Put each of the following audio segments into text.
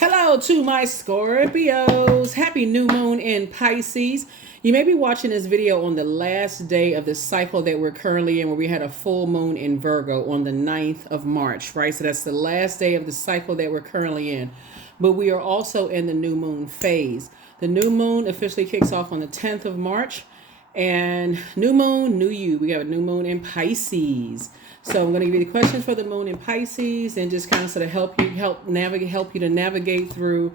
Hello to my Scorpios. Happy new moon in Pisces. You may be watching this video on the last day of the cycle that we're currently in, where we had a full moon in Virgo on the 9th of March, right? So that's the last day of the cycle that we're currently in. But we are also in the new moon phase. The new moon officially kicks off on the 10th of March. And new moon, new you. We have a new moon in Pisces. So I'm going to give you the questions for the moon in Pisces and just kind of sort of help you to navigate through,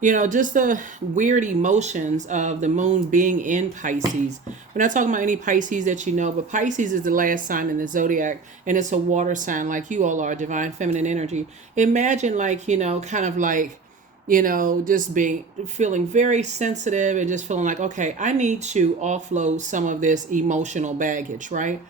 just the weird emotions of the moon being in Pisces. We're not talking about any Pisces that you know, but Pisces is the last sign in the Zodiac, and it's a water sign like you all are, divine feminine energy. Imagine just feeling very sensitive and just feeling like, okay, I need to offload some of this emotional baggage, right?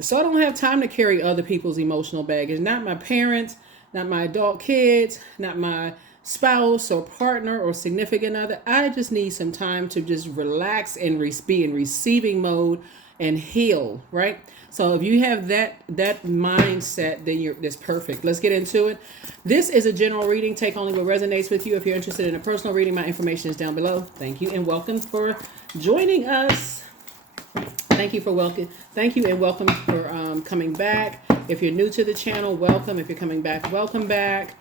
So I don't have time to carry other people's emotional baggage. Not my parents, not my adult kids, not my spouse or partner or significant other. I just need some time to just relax and be in receiving mode and heal, right? So if you have that mindset, then that's perfect. Let's get into it. This is a general reading. Take only what resonates with you. If you're interested in a personal reading, my information is down below. Thank you and welcome for joining us. Thank you and welcome for coming back. If you're new to the channel, welcome. If you're coming back, welcome back.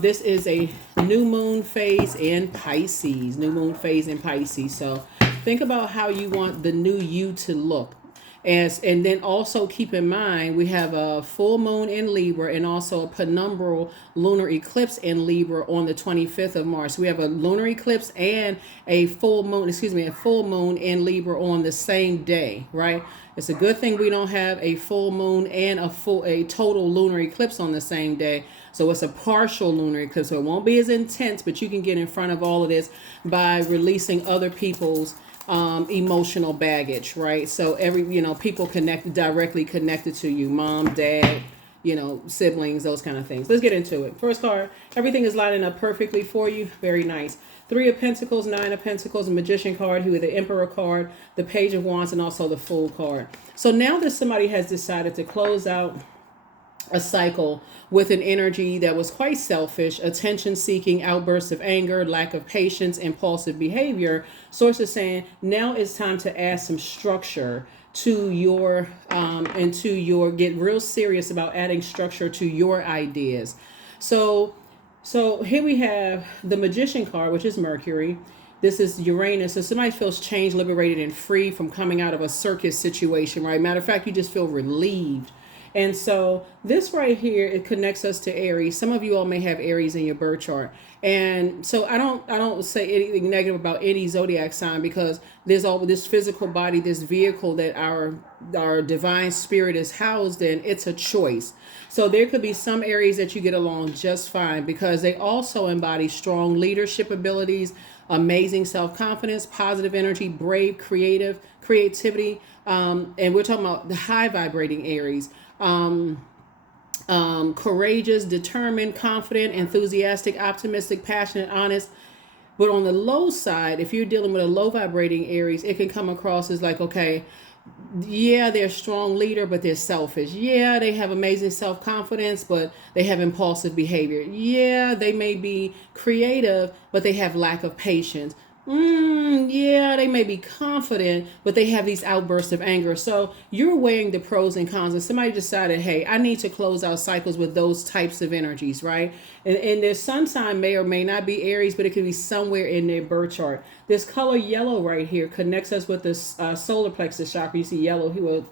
This is a new moon phase in Pisces. New moon phase in Pisces. So think about how you want the new you to look. And then also keep in mind, we have a full moon in Libra and also a penumbral lunar eclipse in Libra on the 25th of March. So we have a lunar eclipse and a full moon in Libra on the same day, right? It's a good thing we don't have a full moon and a total lunar eclipse on the same day. So it's a partial lunar eclipse. So it won't be as intense, but you can get in front of all of this by releasing other people's emotional baggage, right? So people directly connected to you, mom, dad, siblings, those kind of things. Let's get into it. First card, everything is lining up perfectly for you. Very nice. 3 of Pentacles, 9 of Pentacles, a Magician card, who is the Emperor card, the Page of Wands, and also the Fool card. So now that somebody has decided to close out a cycle with an energy that was quite selfish, attention-seeking, outbursts of anger, lack of patience, impulsive behavior, source is saying now it's time to add some structure to your get real serious about adding structure to your ideas. So here we have the Magician card, which is Mercury. This is Uranus. So somebody feels changed, liberated, and free from coming out of a circus situation, right? Matter of fact, you just feel relieved. And so this right here, it connects us to Aries. Some of you all may have Aries in your birth chart. And so I don't say anything negative about any zodiac sign, because there's all this physical body, this vehicle that our divine spirit is housed in. It's a choice. So there could be some Aries that you get along just fine, because they also embody strong leadership abilities, amazing self-confidence, positive energy, brave, creativity. And we're talking about the high vibrating Aries. Courageous, determined, confident, enthusiastic, optimistic, passionate, honest. But on the low side, if you're dealing with a low vibrating Aries, it can come across as like, okay, yeah, they're a strong leader, but they're selfish. Yeah, they have amazing self-confidence, but they have impulsive behavior. Yeah, they may be creative, but they have lack of patience. Yeah, they may be confident, but they have these outbursts of anger. So you're weighing the pros and cons, and somebody decided, hey, I need to close out cycles with those types of energies, right? And their sun sign may or may not be Aries, but it could be somewhere in their birth chart. This color yellow right here connects us with this solar plexus chakra. You see yellow here,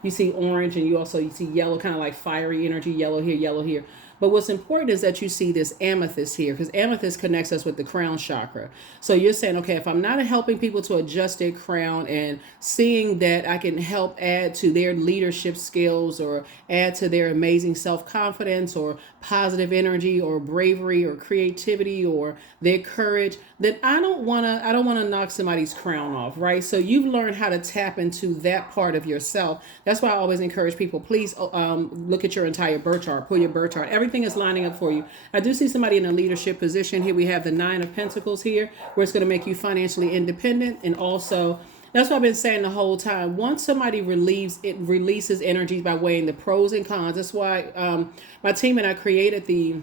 you see orange, and you see yellow, kind of like fiery energy, yellow here, yellow here. But what's important is that you see this amethyst here, because amethyst connects us with the crown chakra. So you're saying, okay, if I'm not helping people to adjust their crown and seeing that I can help add to their leadership skills or add to their amazing self-confidence or positive energy or bravery or creativity or their courage, then I don't want to knock somebody's crown off, right? So you've learned how to tap into that part of yourself. That's why I always encourage people, please look at your entire birth chart, pull your birth chart. Everything is lining up for you. I do see somebody in a leadership position. Here we have the 9 of Pentacles here, where it's going to make you financially independent. And also, that's what I've been saying the whole time. Once somebody releases energies by weighing the pros and cons. That's why my team and I created the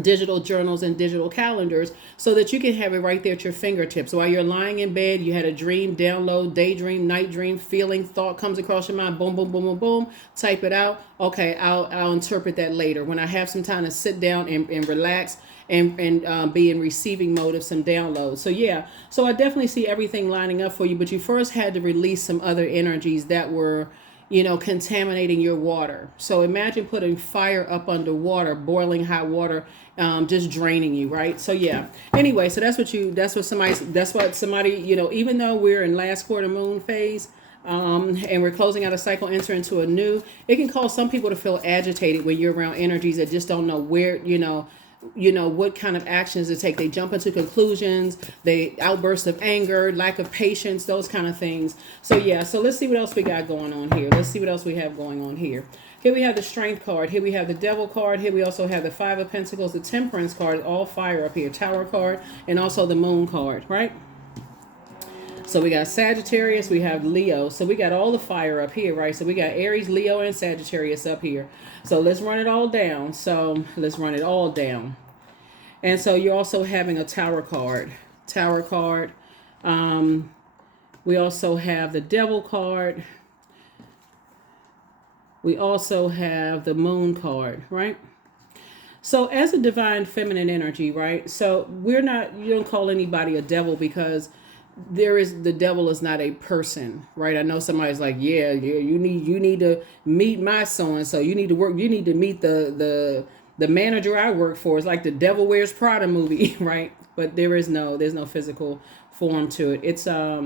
digital journals and digital calendars so that you can have it right there at your fingertips. While you're lying in bed, you had a dream, download, daydream, night dream, feeling, thought comes across your mind, boom, boom, boom, boom, boom, type it out. Okay, I'll interpret that later when I have some time to sit down and relax and be in receiving mode of some downloads. So yeah, so I definitely see everything lining up for you, but you first had to release some other energies that were, contaminating your water. So imagine putting fire up under water, boiling hot water, just draining you, right? So yeah. Anyway, so that's what somebody, even though we're in last quarter moon phase, and we're closing out a cycle, enter into a new, it can cause some people to feel agitated when you're around energies that just don't know where, what kind of actions to take. They jump into conclusions, they outbursts of anger, lack of patience, those kind of things. So yeah, so let's see what else we got going on here. Let's see what else we have going on here. Here we have the Strength card. Here we have the Devil card. Here we also have the Five of Pentacles, the Temperance card, all fire up here, Tower card, and also the Moon card, right? So we got Sagittarius, we have Leo. So we got all the fire up here, right? So we got Aries, Leo, and Sagittarius up here. So let's run it all down. So let's run it all down. And so you're also having a Tower card. Tower card. We also have the Devil card. We also have the Moon card, right? So as a divine feminine energy, right? So you don't call anybody a devil because the devil is not a person, right? I know somebody's like, yeah, you need to meet my so-and-so. You need to meet the manager I work for. It's like the Devil Wears Prada movie, right? But there's no physical form to it. It's I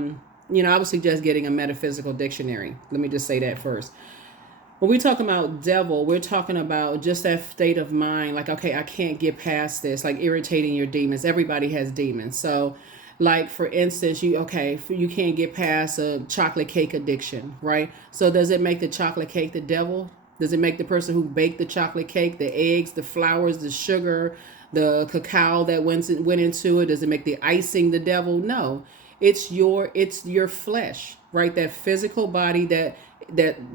would suggest getting a metaphysical dictionary. Let me just say that first. When we talk about devil, we're talking about just that state of mind. Like, okay, I can't get past this. Like irritating your demons. Everybody has demons. So, like for instance, you can't get past a chocolate cake addiction, right? So does it make the chocolate cake the devil? Does it make the person who baked the chocolate cake, the eggs, the flowers, the sugar, the cacao that went into it? Does it make the icing the devil? No. It's your flesh, right? That physical body that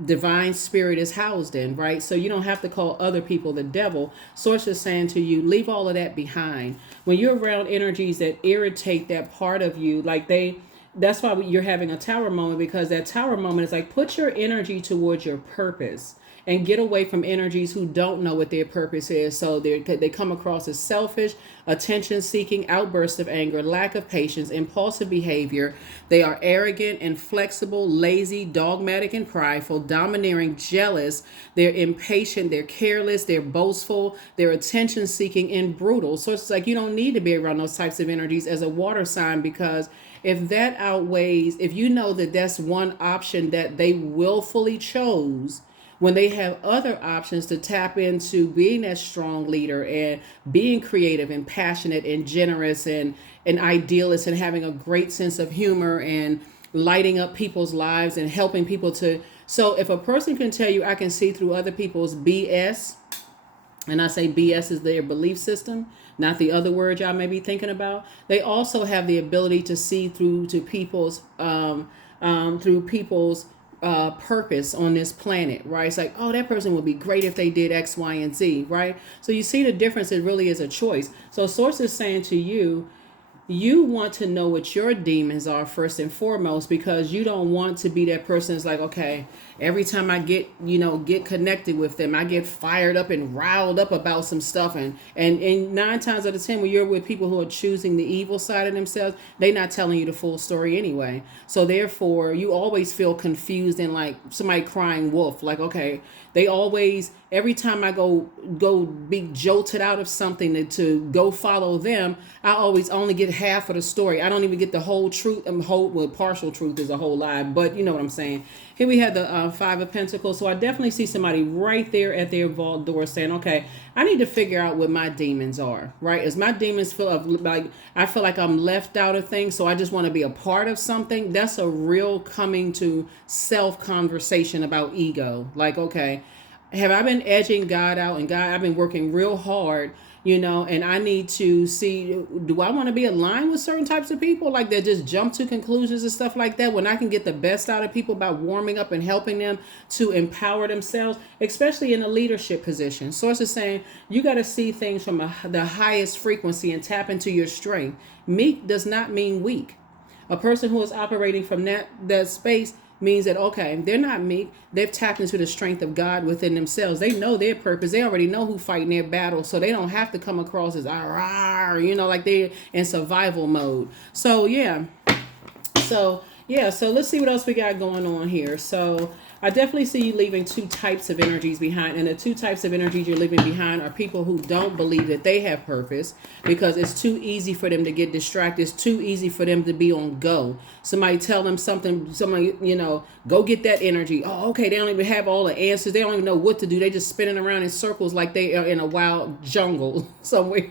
divine spirit is housed in, right? So you don't have to call other people the devil. Source is saying to you, leave all of that behind. When you're around energies that irritate that part of you, that's why you're having a Tower moment, because that Tower moment is like, put your energy towards your purpose and get away from energies who don't know what their purpose is. So they come across as selfish, attention-seeking, outbursts of anger, lack of patience, impulsive behavior. They are arrogant, inflexible, lazy, dogmatic, and prideful, domineering, jealous. They're impatient, they're careless, they're boastful, they're attention-seeking, and brutal. So it's like you don't need to be around those types of energies as a water sign, because if that outweighs, if you know that that's one option that they willfully chose, when they have other options to tap into being that strong leader and being creative and passionate and generous and an idealist and having a great sense of humor and lighting up people's lives and helping people to. So if a person can tell you, I can see through other people's BS, and I say BS is their belief system, not the other word y'all may be thinking about, they also have the ability to see through to people's purpose on this planet, right? It's like, oh, that person would be great if they did X, Y, and Z, right? So you see the difference. It really is a choice. So Source is saying to you, you want to know what your demons are first and foremost, because you don't want to be that person that's like, okay, every time I get connected with them, I get fired up and riled up about some stuff. And 9 times out of 10, when you're with people who are choosing the evil side of themselves, they're not telling you the full story anyway. So therefore, you always feel confused and like somebody crying wolf. Like, okay, they always, every time I go be jolted out of something to go follow them, I always only get half of the story. I don't even get the whole truth. Partial truth is a whole lie, but you know what I'm saying. Here we have the Five of Pentacles. So I definitely see somebody right there at their vault door saying, okay, I need to figure out what my demons are, right? As my demons I feel like I'm left out of things, so I just want to be a part of something. That's a real coming to self conversation about ego. Like, okay, have I been edging God out? And God, I've been working real hard and I need to see, do I want to be aligned with certain types of people like that just jump to conclusions and stuff like that, when I can get the best out of people by warming up and helping them to empower themselves, especially in a leadership position. Source is saying you got to see things from the highest frequency and tap into your strength. Meek does not mean weak. A person who is operating from that space means that, okay, they're not meek. They've tapped into the strength of God within themselves. They know their purpose. They already know who fighting their battle, so they don't have to come across as like they're in survival mode. So so let's see what else we got going on here. So I definitely see you leaving two types of energies behind. And the two types of energies you're leaving behind are people who don't believe that they have purpose, because it's too easy for them to get distracted. It's too easy for them to be on go. Somebody tell them something, go get that energy. Oh, okay. They don't even have all the answers. They don't even know what to do. They just spinning around in circles like they are in a wild jungle somewhere.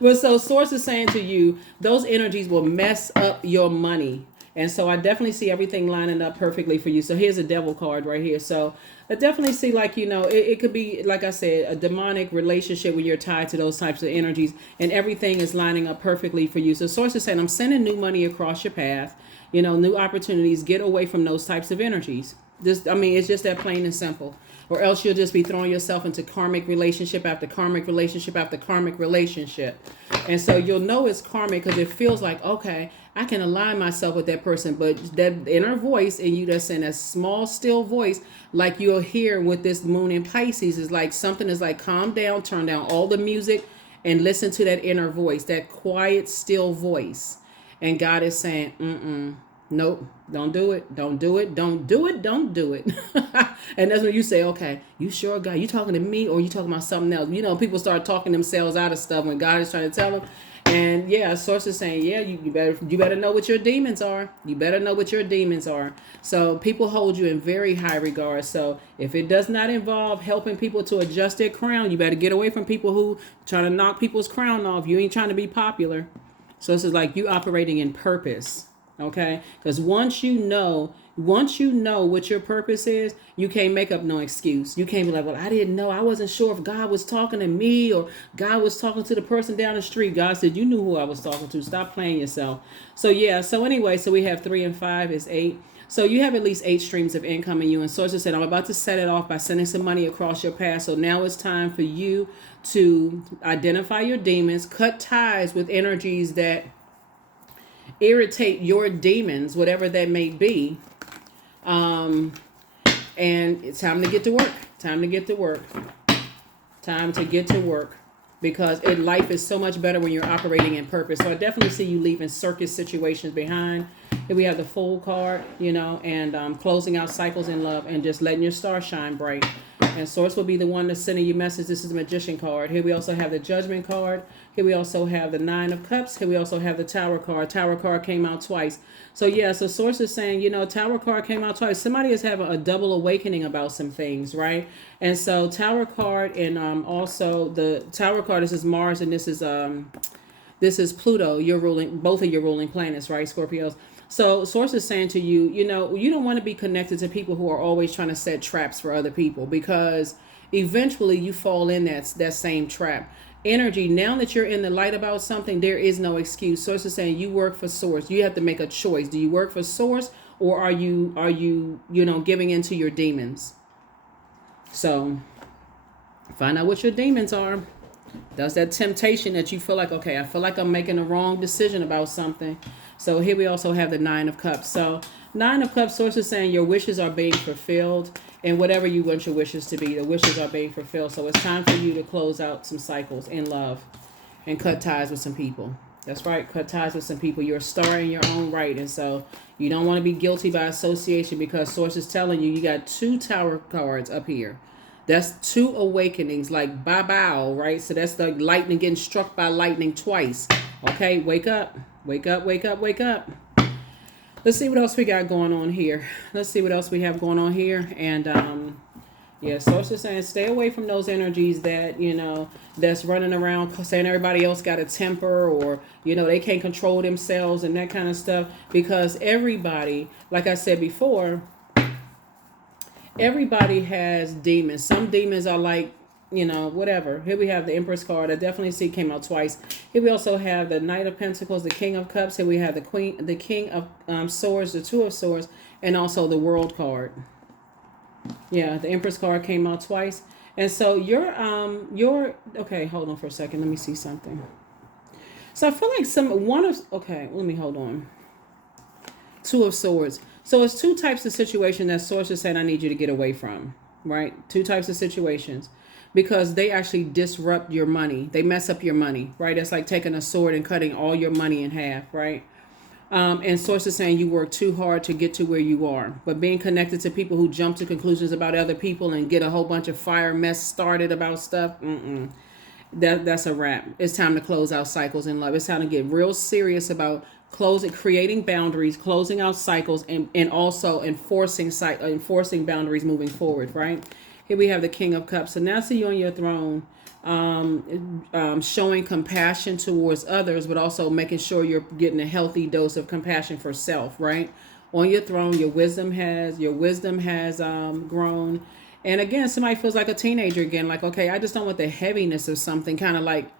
But so source is saying to you, those energies will mess up your money. And so I definitely see everything lining up perfectly for you. So here's a devil card right here. So I definitely see, like, it could be, like I said, a demonic relationship when you're tied to those types of energies, and everything is lining up perfectly for you. So source is saying, I'm sending new money across your path, new opportunities. Get away from those types of energies. It's just that plain and simple. Or else you'll just be throwing yourself into karmic relationship after karmic relationship after karmic relationship. And so you'll know it's karmic because it feels like, okay, I can align myself with that person. But that inner voice in you that's in that small, still voice, like you'll hear with this moon in Pisces, is like something is like, calm down, turn down all the music and listen to that inner voice, that quiet, still voice. And God is saying, nope, don't do it. Don't do it. Don't do it. Don't do it. And that's when you say, okay, you sure, God, you talking to me or you talking about something else? People start talking themselves out of stuff when God is trying to tell them. And source is saying, you better know what your demons are. You better know what your demons are. So people hold you in very high regard. So if it does not involve helping people to adjust their crown, you better get away from people who trying to knock people's crown off. You ain't trying to be popular. So this is like you operating in purpose. Okay, because once you know what your purpose is, you can't make up no excuse. You can't be like, well, I didn't know. I wasn't sure if God was talking to me or God was talking to the person down the street. God said, you knew who I was talking to. Stop playing yourself. So anyway, so we have 3 and 5 is 8. So you have at least 8 streams of income in you. And Source said, I'm about to set it off by sending some money across your path. So now it's time for you to identify your demons, cut ties with energies that irritate your demons, whatever that may be. And it's time to get to work. Time to get to work. Time to get to work. Because life is so much better when you're operating in purpose. So I definitely see you leaving circus situations behind. Here we have the Fool card, and closing out cycles in love and just letting your star shine bright. And Source will be the one that's sending you message. This is the Magician card. Here we also have the Judgment card. Here we also have the 9 of Cups. Here we also have the Tower card. Tower card came out twice. So so Source is saying, Tower card came out twice. Somebody is having a double awakening about some things, right? And so Tower card and also the Tower card, this is Mars and this is Pluto, both of your ruling planets, right, Scorpios? So Source is saying to you, you don't want to be connected to people who are always trying to set traps for other people, because eventually you fall in that same trap. Energy, now that you're in the light about something, there is no excuse. Source is saying you work for Source. You have to make a choice. Do you work for Source, or are you giving into your demons? So find out what your demons are. That's that temptation that you feel like, okay, I feel like I'm making a wrong decision about something. So here we also have the 9 of Cups. So 9 of Cups, Source is saying your wishes are being fulfilled, and whatever you want your wishes to be, the wishes are being fulfilled. So it's time for you to close out some cycles in love and cut ties with some people. That's right, cut ties with some people. You're a star in your own right, and so you don't want to be guilty by association, because Source is telling you got 2 Tower cards up here. That's 2 awakenings, like bow, right? So that's the lightning, getting struck by lightning twice. Okay, wake up. Wake up, wake up, wake up. Let's see what else we got going on here. Let's see what else we have going on here. And Source is saying stay away from those energies that, that's running around saying everybody else got a temper, or, they can't control themselves and that kind of stuff. Because everybody, like I said before, everybody has demons. Some demons are like whatever. Here we have the Empress card. I definitely see it came out twice. Here we also have the Knight of Pentacles, the King of Cups. Here we have the King of Swords, the Two of Swords, and also the World card. Yeah, the Empress card came out twice. And so you're okay, hold on for a second. Let me see something. So I feel like let me hold on. Two of Swords. So it's two types of situation that Source is saying I need you to get away from, right? Two types of situations because they actually disrupt your money. They mess up your money, right? It's like taking a sword and cutting all your money in half, right? And Source is saying you work too hard to get to where you are. But being connected to people who jump to conclusions about other people and get a whole bunch of fire mess started about stuff, that's a wrap. It's time to close out cycles in love. It's time to get real serious about creating boundaries, closing out cycles, and also enforcing boundaries moving forward, right? Here we have the King of Cups. So now see you on your throne, showing compassion towards others, but also making sure you're getting a healthy dose of compassion for self, right? On your throne, your wisdom has grown. And again, somebody feels like a teenager again, like, okay, I just don't want the heaviness of something, kind of like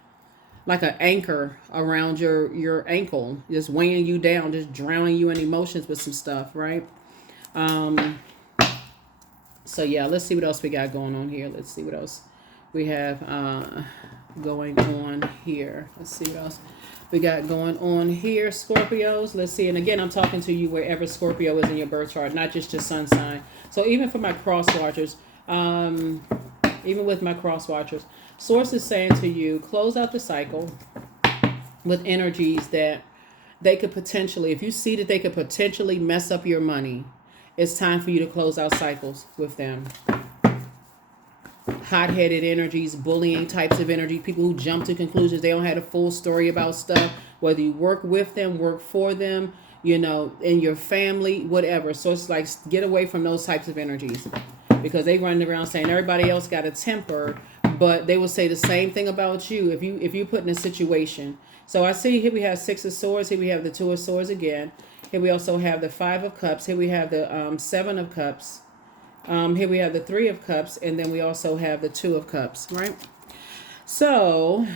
an anchor around your ankle, just weighing you down, just drowning you in emotions with some stuff, right? So yeah, let's see what else we got going on here. Let's see what else we have going on here. Let's see what else we got going on here, Scorpios. Let's see. And again, I'm talking to you wherever Scorpio is in your birth chart, not just your sun sign. So even for my cross watchers, even with my cross watchers, Source is saying to you, close out the cycle with energies that they could potentially, if you see that they could potentially mess up your money, it's time for you to close out cycles with them. Hot-headed energies, bullying types of energy, people who jump to conclusions. They don't have a full story about stuff, whether you work with them, work for them, in your family, whatever. So it's like, get away from those types of energies because they run around saying everybody else got a temper, but they will say the same thing about you if you put in a situation. So I see here we have Six of Swords. Here we have the Two of Swords again. Here we also have the Five of Cups. Here we have the Seven of Cups. Here we have the Three of Cups. And then we also have the Two of Cups, right? So,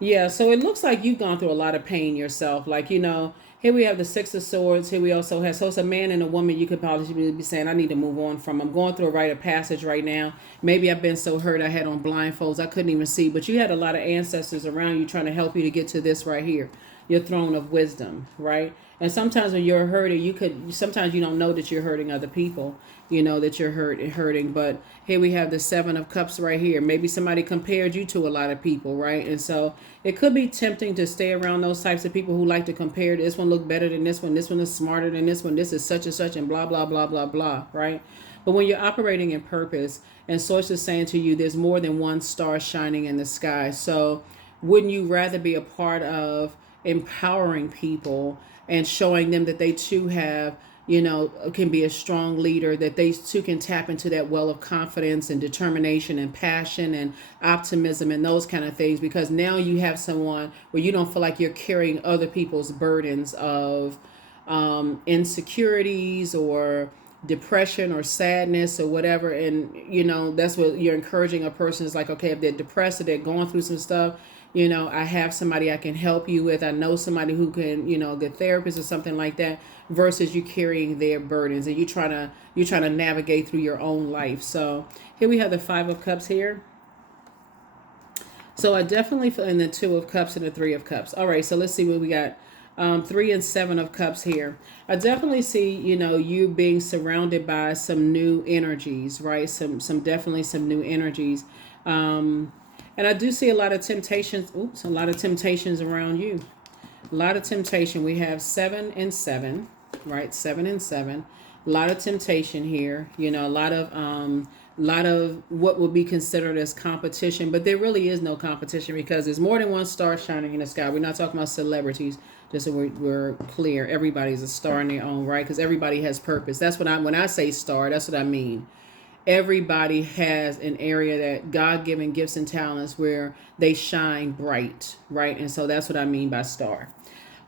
yeah, so it looks like you've gone through a lot of pain yourself. Like, here we have the Six of Swords. Here we also have, so it's a man and a woman you could probably be saying, I need to move on from. I'm going through a rite of passage right now. Maybe I've been so hurt I had on blindfolds I couldn't even see. But you had a lot of ancestors around you trying to help you to get to this right here. Your throne of wisdom, right? And sometimes when you're hurting, sometimes you don't know that you're hurting other people, that you're hurting. But here we have the Seven of Cups right here. Maybe somebody compared you to a lot of people, right? And so it could be tempting to stay around those types of people who like to compare. This one look better than this one. This one is smarter than this one. This is such and such and blah, blah, blah, blah, blah, right? But when you're operating in purpose and Source is saying to you, there's more than one star shining in the sky. So wouldn't you rather be a part of empowering people and showing them that they too have, can be a strong leader, that they too can tap into that well of confidence and determination and passion and optimism and those kind of things, because now you have someone where you don't feel like you're carrying other people's burdens of insecurities or depression or sadness or whatever. And that's what you're encouraging a person is like, okay, if they're depressed or they're going through some stuff, I have somebody I can help you with. I know somebody who can, get therapist or something like that, versus you carrying their burdens and you're trying to navigate through your own life. So here we have the Five of Cups here. So I definitely feel in the Two of Cups and the Three of Cups. All right, so let's see what we got. 3 and 7 of Cups here. I definitely see, you being surrounded by some new energies, right? Definitely some new energies. And I do see a lot of temptations. A lot of temptations around you. A lot of temptation. We have 7 and 7, right? 7 and 7. A lot of temptation here. A lot of what would be considered as competition, but there really is no competition because there's more than one star shining in the sky. We're not talking about celebrities. Just so we're clear, everybody's a star in their own right, because everybody has purpose. That's what when I say star, that's what I mean. Everybody has an area that God-given gifts and talents where they shine bright, right? And so that's what I mean by star.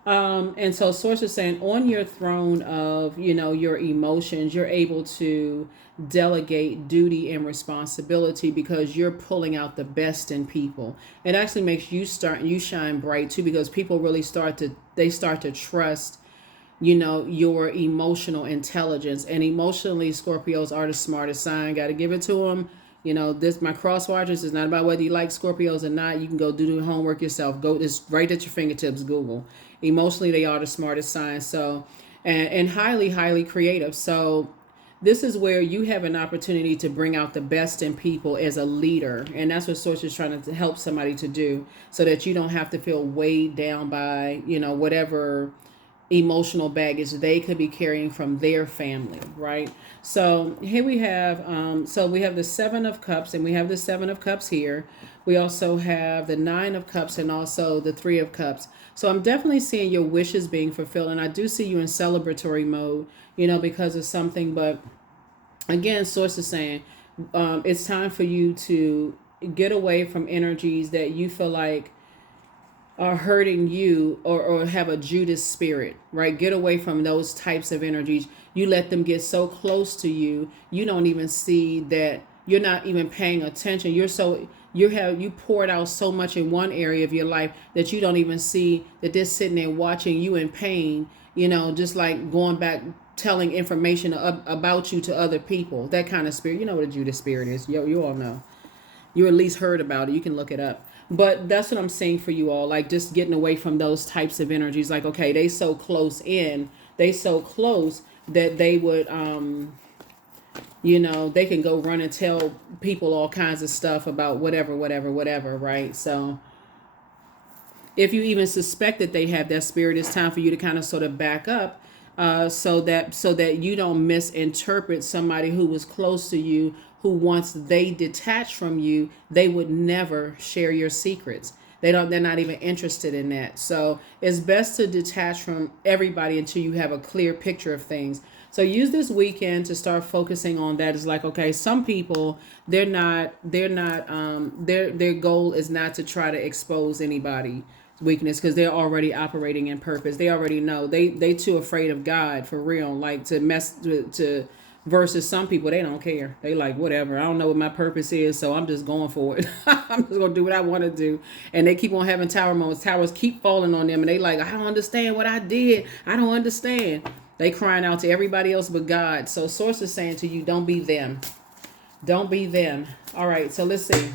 And so source is saying on your throne of, your emotions, you're able to delegate duty and responsibility because you're pulling out the best in people. It actually makes you shine bright too, because people really start to trust, your emotional intelligence. And emotionally, Scorpios are the smartest sign. Got to give it to them. This, my cross watchers, is not about whether you like Scorpios or not. You can go do the homework yourself. Go, it's right at your fingertips. Google. Emotionally, they are the smartest sign. So, and highly, highly creative. So, this is where you have an opportunity to bring out the best in people as a leader. And that's what Source is trying to help somebody to do, so that you don't have to feel weighed down by, whatever emotional baggage they could be carrying from their family, right? So here we have, we have the Seven of Cups, and we have the Seven of Cups here. We also have the Nine of Cups and also the Three of Cups. So I'm definitely seeing your wishes being fulfilled, and I do see you in celebratory mode, because of something. But again, Source is saying it's time for you to get away from energies that you feel like are hurting you, or have a Judas spirit, right? Get away from those types of energies. You let them get so close to you, you don't even see that, you're not even paying attention. You poured out so much in one area of your life that you don't even see that they're sitting there watching you in pain, just like going back telling information about you to other people. That kind of spirit. You know what a Judas spirit is. You all know. You at least heard about it. You can look it up. But that's what I'm saying for you all. Like, just getting away from those types of energies. Like, okay, they so close in. They so close that they would, they can go run and tell people all kinds of stuff about whatever, right? So if you even suspect that they have that spirit, it's time for you to kind of sort of back up, so that you don't misinterpret somebody who was close to you, who once they detach from you, they would never share your secrets. They're not even interested in that. So it's best to detach from everybody until you have a clear picture of things. So use this weekend to start focusing on that. It's like, okay, some people, their goal is not to try to expose anybody's weakness, because they're already operating in purpose. They already know. They too afraid of God, for real, like to mess to versus some people, they don't care. They like, whatever, I don't know what my purpose is, so I'm just going for it. I'm just gonna do what I want to do. And they keep on having tower moments. Towers keep falling on them, and they like, I don't understand what I did. I don't understand. They crying out to everybody else but God. So Source is saying to you, don't be them. Don't be them. All right, so let's see.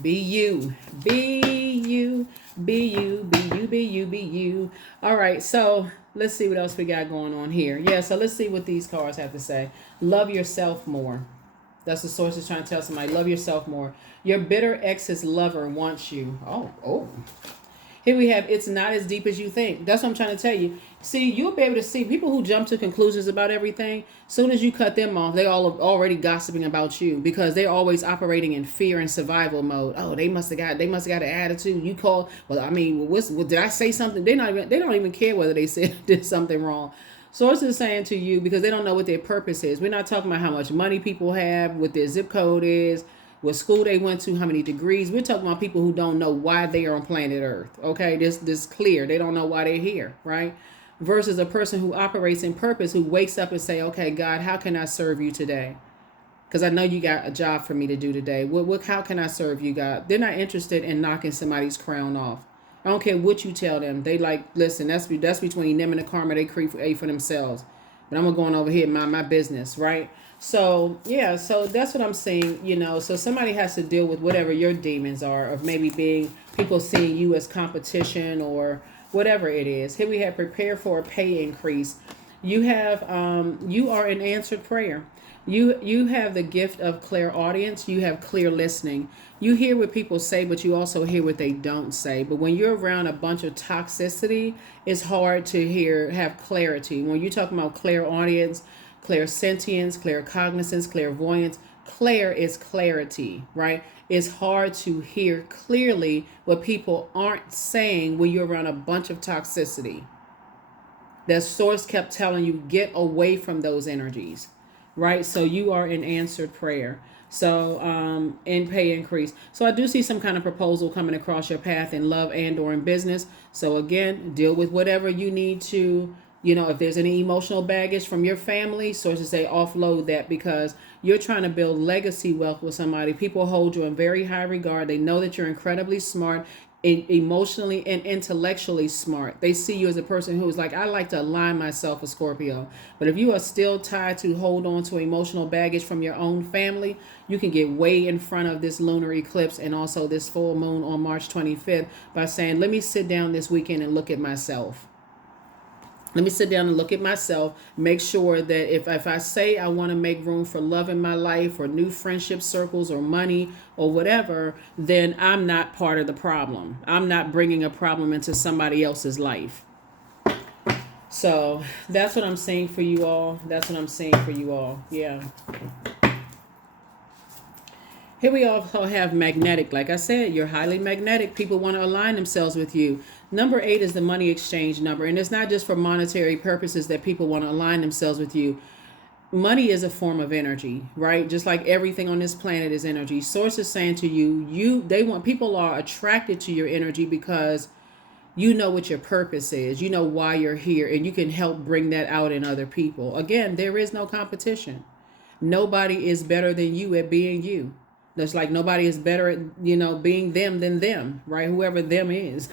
Be you. Be you. Be you. Be you. Be you. Be you. All right, so let's see what else we got going on here. Yeah, so let's see what these cards have to say. Love yourself more. That's the Source is trying to tell somebody. Love yourself more. Your bitter ex's lover wants you. Oh. Here we have, it's not as deep as you think. That's what I'm trying to tell you. See, you'll be able to see people who jump to conclusions about everything. Soon as you cut them off, they all are already gossiping about you, because they're always operating in fear and survival mode. Oh, they must have got an attitude. You call, well, I mean, did I say something? They don't even care whether they did something wrong. Source is saying to you, because they don't know what their purpose is. We're not talking about how much money people have, what their zip code is, what school they went to, how many degrees. We're talking about people who don't know why they are on planet Earth. Okay, this clear. They don't know why they're here, right? Versus a person who operates in purpose, who wakes up and say, okay, God, how can I serve you today? Because I know you got a job for me to do today. How can I serve you, God? They're not interested in knocking somebody's crown off. I don't care what you tell them. They like, listen, that's between them and the karma they create for themselves. But I'm going over here and mind my business, right? So, yeah, so that's what I'm saying, So somebody has to deal with whatever your demons are, of maybe being people seeing you as competition or whatever it is. Here we have prepare for a pay increase. You have, you are an answered prayer. You have the gift of clairaudience. You have clear listening. You hear what people say, but you also hear what they don't say. But when you're around a bunch of toxicity, it's hard to have clarity. When you're talking about clairaudience, clairsentience, claircognizance, clairvoyance, clair is clarity, right? It's hard to hear clearly what people aren't saying when you're around a bunch of toxicity. That Source kept telling you, get away from those energies, right? So you are in answered prayer. So, in pay increase. So I do see some kind of proposal coming across your path in love and or in business. So again, deal with whatever you need to, if there's any emotional baggage from your family, sources say offload that, because you're trying to build legacy wealth with somebody. People hold you in very high regard. They know that you're incredibly smart, emotionally and intellectually smart. They see you as a person who's like, I like to align myself with Scorpio. But if you are still tied to hold on to emotional baggage from your own family, you can get way in front of this lunar eclipse and also this full moon on March 25th by saying, let me sit down this weekend and look at myself. Let me sit down and look at myself, make sure that if I say I want to make room for love in my life or new friendship circles or money or whatever, then I'm not part of the problem. I'm not bringing a problem into somebody else's life. So that's what I'm saying for you all. That's what I'm saying for you all. Yeah. Here we also have magnetic. Like I said, you're highly magnetic. People want to align themselves with you. Number 8 is the money exchange number. And it's not just for monetary purposes that people want to align themselves with you. Money is a form of energy, right? Just like everything on this planet is energy. Source is saying to you, people are attracted to your energy because you know what your purpose is. You know why you're here, and you can help bring that out in other people. Again, there is no competition. Nobody is better than you at being you. That's like nobody is better at, being them than them, right? Whoever them is,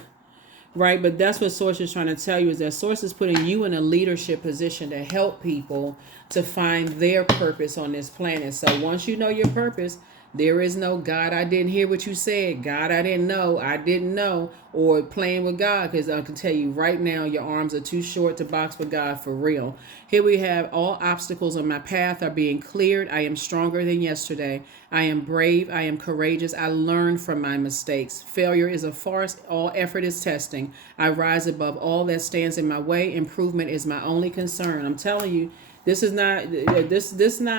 right? But that's what Source is trying to tell you, is that Source is putting you in a leadership position to help people to find their purpose on this planet. So once you know your purpose, there is no God, I didn't hear what you said. God, I didn't know, or playing with God, because I can tell you right now, your arms are too short to box with God for real. Here we have all obstacles on my path are being cleared. I am stronger than yesterday. I am brave. I am courageous. I learn from my mistakes. Failure is a farce. All effort is testing. I rise above all that stands in my way. Improvement is my only concern. I'm telling you, this is not,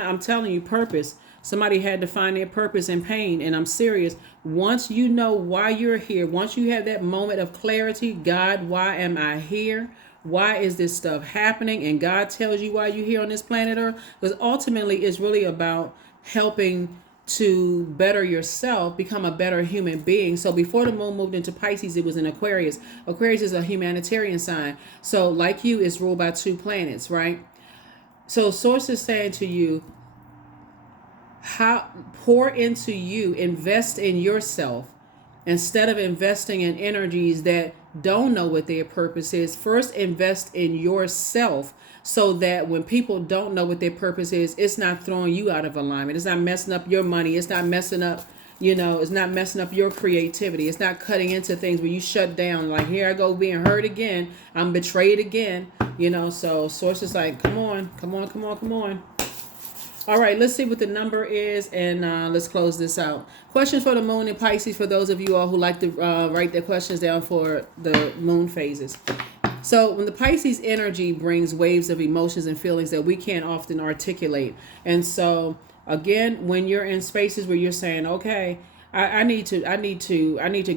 I'm telling you, purpose. Somebody had to find their purpose in pain, and I'm serious. Once you know why you're here, once you have that moment of clarity, God, why am I here? Why is this stuff happening? And God tells you why you're here on this planet Earth. Because ultimately, it's really about helping to better yourself, become a better human being. So before the moon moved into Pisces, it was in Aquarius. Aquarius is a humanitarian sign. So like you, it's ruled by 2 planets, right? So Source is saying to you, pour into you, invest in yourself instead of investing in energies that don't know what their purpose is. First, invest in yourself so that when people don't know what their purpose is, it's not throwing you out of alignment. It's not messing up your money. It's not messing up, it's not messing up your creativity. It's not cutting into things where you shut down. Like, here I go being hurt again. I'm betrayed again. So Source is like, come on. All right, let's see what the number is, and let's close this out. Questions for the moon in Pisces for those of you all who like to write their questions down for the moon phases. So when the Pisces energy brings waves of emotions and feelings that we can't often articulate. And so again, when you're in spaces where you're saying, okay, I need to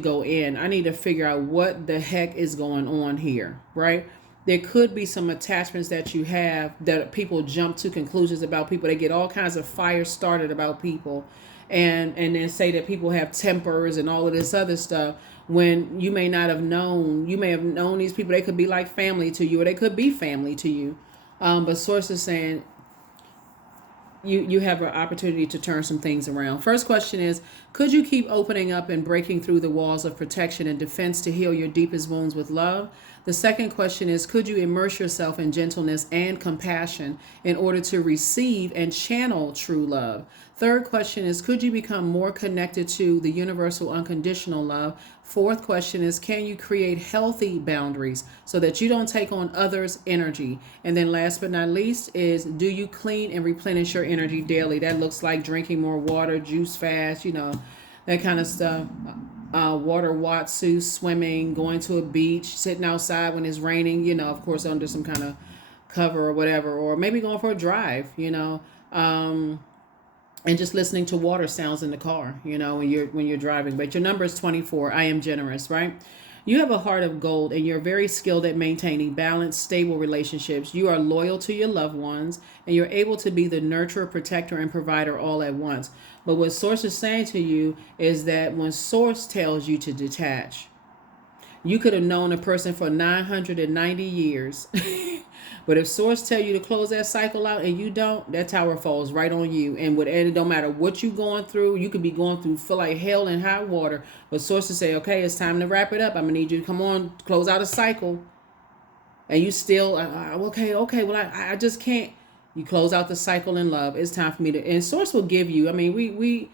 go in. I need to figure out what the heck is going on here, right? There could be some attachments that you have that people jump to conclusions about people. They get all kinds of fire started about people, and then say that people have tempers and all of this other stuff, when you may not have known. You may have known these people. They could be like family to you, or they could be family to you. But Source is saying you have an opportunity to turn some things around. First question is, could you keep opening up and breaking through the walls of protection and defense to heal your deepest wounds with love? The second question is, could you immerse yourself in gentleness and compassion in order to receive and channel true love? Third question is, could you become more connected to the universal unconditional love? Fourth question is, can you create healthy boundaries so that you don't take on others' energy? And then last but not least is, do you clean and replenish your energy daily? That looks like drinking more water, juice fast, that kind of stuff. Water watsu, swimming, going to a beach, sitting outside when it's raining, of course under some kind of cover or whatever, or maybe going for a drive, and just listening to water sounds in the car, when you're driving. But your number is 24. I am generous, right? You have a heart of gold and you're very skilled at maintaining balanced, stable relationships. You are loyal to your loved ones and you're able to be the nurturer, protector, and provider all at once. But what Source is saying to you is that when Source tells you to detach, you could have known a person for 990 years. But if Source tell you to close that cycle out and you don't, that tower falls right on you. And it don't matter what you going through. You could be going through, feel like hell and high water. But Source will say, okay, it's time to wrap it up. I'm going to need you to come on, close out a cycle. And you still, okay, well, I just can't. You close out the cycle in love. It's time for me to, and Source will give you, I mean,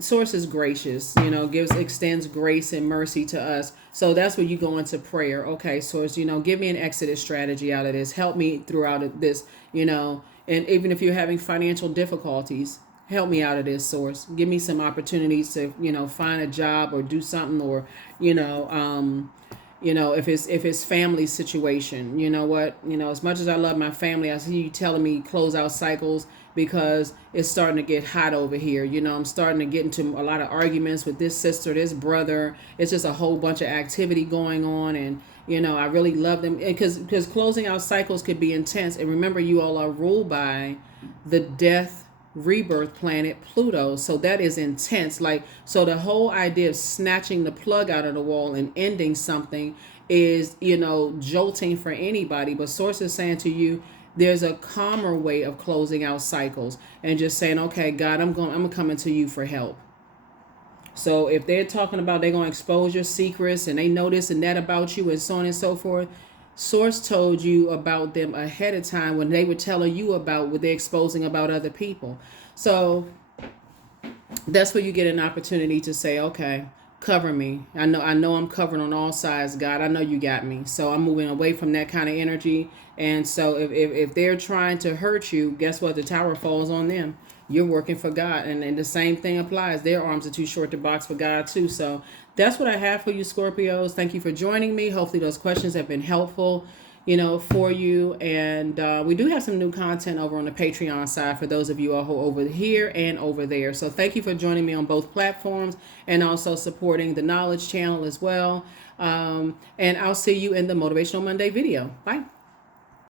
Source is gracious, extends grace and mercy to us. So that's where you go into prayer. Okay, Source, give me an exodus strategy out of this. Help me throughout this, and even if you're having financial difficulties, help me out of this, Source. Give me some opportunities to, find a job or do something, or, if it's family situation, as much as I love my family, I see you telling me close out cycles because it's starting to get hot over here. I'm starting to get into a lot of arguments with this sister, this brother. It's just a whole bunch of activity going on. And, I really love them because closing out cycles could be intense. And remember, you all are ruled by the death rebirth planet Pluto, so that is intense. So the whole idea of snatching the plug out of the wall and ending something is jolting for anybody. But Source is saying to you, there's a calmer way of closing out cycles and just saying, okay, God, I'm coming to you for help. So if they're talking about they're going to expose your secrets and they know this and that about you and so on and so forth, Source told you about them ahead of time when they were telling you about what they're exposing about other people. So that's where you get an opportunity to say, okay, cover me. I know I'm covered on all sides, God. I know you got me. So I'm moving away from that kind of energy. And so if they're trying to hurt you, guess what? The tower falls on them. You're working for God. And the same thing applies. Their arms are too short to box for God too. So that's what I have for you, Scorpios. Thank you for joining me. Hopefully those questions have been helpful, for you. And we do have some new content over on the Patreon side for those of you who are over here and over there. So thank you for joining me on both platforms and also supporting the Knowledge channel as well. And I'll see you in the Motivational Monday video. Bye.